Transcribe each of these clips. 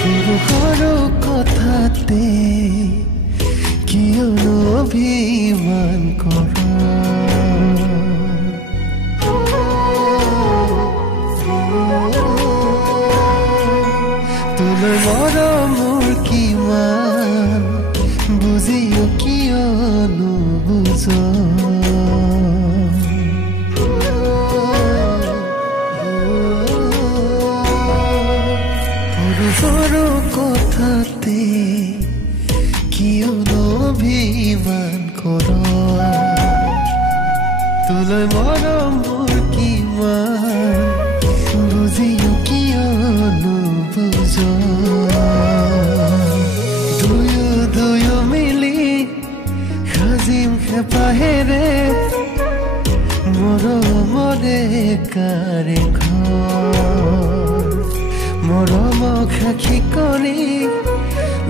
সৰু কথাতে কিয়নো অভিমান কৰ তোলৈ মৰমৰ কিমান বুজিও কিয় নুবুজ সৰু কথাতে কিয়নো অভিমান কৰ তোলৈ মৰমৰ কিমান বুজিও কিয় নুবুজ দুয়ো মিলি সাজিম হেঁপাহেৰে মৰমৰে কাৰে ঘৰ মৰমক সাক্ষী কৰি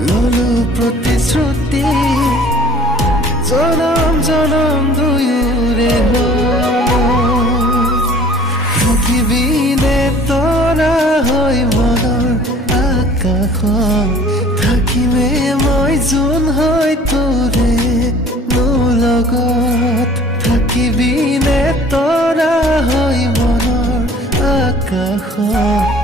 ললো প্ৰতিশ্ৰুতি জনম জনম দুয়োৰে থাকিবিনে তৰা হৈ মনৰ আকাশত থাকিমে মই যোন হৈ তোৰে মোৰ লগত থাকিবিনে তৰা হৈ মনৰ আকাশত